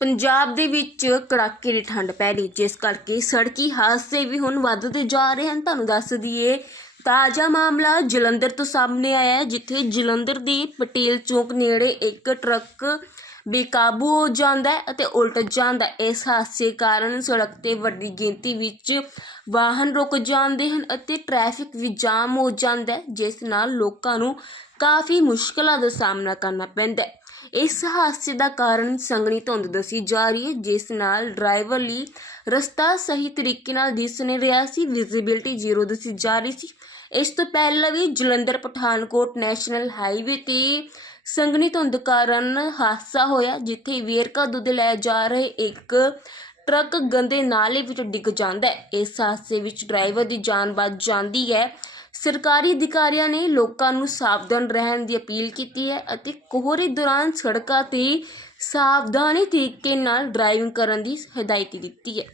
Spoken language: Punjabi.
ਪੰਜਾਬ ਦੇ ਵਿੱਚ ਕੜਾਕੇ ਦੀ ਠੰਡ ਪੈ ਰਹੀ, ਜਿਸ ਕਰਕੇ ਸੜਕੀ ਹਾਦਸੇ ਵੀ ਹੁਣ ਵੱਧਦੇ ਜਾ ਰਹੇ ਹਨ। ਤੁਹਾਨੂੰ ਦੱਸ ਦਈਏ, ਤਾਜ਼ਾ ਮਾਮਲਾ ਜਲੰਧਰ ਤੋਂ ਸਾਹਮਣੇ ਆਇਆ ਹੈ, ਜਿੱਥੇ ਜਲੰਧਰ ਦੀ ਪਟੇਲ ਚੌਕ ਨੇੜੇ ਇੱਕ ਟਰੱਕ ਬੇਕਾਬੂ ਹੋ ਜਾਂਦਾ ਹੈ ਅਤੇ ਉਲਟ ਜਾਂਦਾ ਹੈ। ਇਸ ਹਾਦਸੇ ਕਾਰਨ ਸੜਕ ਤੇ ਵੱਡੀ ਗਿਣਤੀ ਵਿੱਚ ਵਾਹਨ ਰੁਕ ਜਾਂਦੇ ਹਨ ਅਤੇ ਟ੍ਰੈਫਿਕ ਵੀ ਜਾਮ ਹੋ ਜਾਂਦਾ ਹੈ, ਜਿਸ ਨਾਲ ਲੋਕਾਂ ਨੂੰ ਕਾਫੀ ਮੁਸ਼ਕਲਾਂ ਦਾ ਸਾਹਮਣਾ ਕਰਨਾ ਪੈਂਦਾ ਹੈ। ਇਸ ਹਾਦਸੇ ਦਾ ਕਾਰਨ ਸੰਘਣੀ ਧੁੰਦ ਦੱਸੀ ਜਾ ਰਹੀ ਹੈ, ਜਿਸ ਨਾਲ ਡਰਾਈਵਰ ਲਈ ਰਸਤਾ ਸਹੀ ਤਰੀਕੇ ਨਾਲ ਦਿਸ ਨਹੀਂ ਰਿਹਾ ਸੀ। ਵਿਜ਼ਿਬਿਲਟੀ ਜ਼ੀਰੋ ਦੱਸੀ ਜਾ ਰਹੀ ਸੀ। ਇਸ ਤੋਂ ਪਹਿਲਾਂ ਵੀ ਜਲੰਧਰ ਪਠਾਨਕੋਟ ਨੈਸ਼ਨਲ ਹਾਈਵੇ ਤੇ ਸੰਘਣੀ ਧੁੰਦ ਕਾਰਨ ਹਾਦਸਾ ਹੋਇਆ, ਜਿੱਥੇ ਵੇਰਕਾ ਦੁੱਧ ਲੈ ਜਾ ਰਹੇ ਇੱਕ ਟਰੱਕ ਗੰਦੇ ਨਾਲੇ ਵਿੱਚ ਡਿੱਗ ਜਾਂਦਾ ਹੈ। ਇਸ ਹਾਦਸੇ ਵਿੱਚ ਡਰਾਈਵਰ ਦੀ ਜਾਨ ਬਚ ਜਾਂਦੀ ਹੈ। ਸਰਕਾਰੀ ਅਧਿਕਾਰੀਆਂ ਨੇ ਲੋਕਾਂ ਨੂੰ ਸਾਵਧਾਨ ਰਹਿਣ ਦੀ ਅਪੀਲ ਕੀਤੀ ਹੈ ਅਤੇ ਕੋਹਰੇ ਦੌਰਾਨ ਸੜਕਾਂ ਤੇ ਸਾਵਧਾਨੀ ਤਰੀਕੇ ਨਾਲ ਡਰਾਈਵਿੰਗ ਕਰਨ ਦੀ ਹਦਾਇਤ ਦਿੱਤੀ ਹੈ।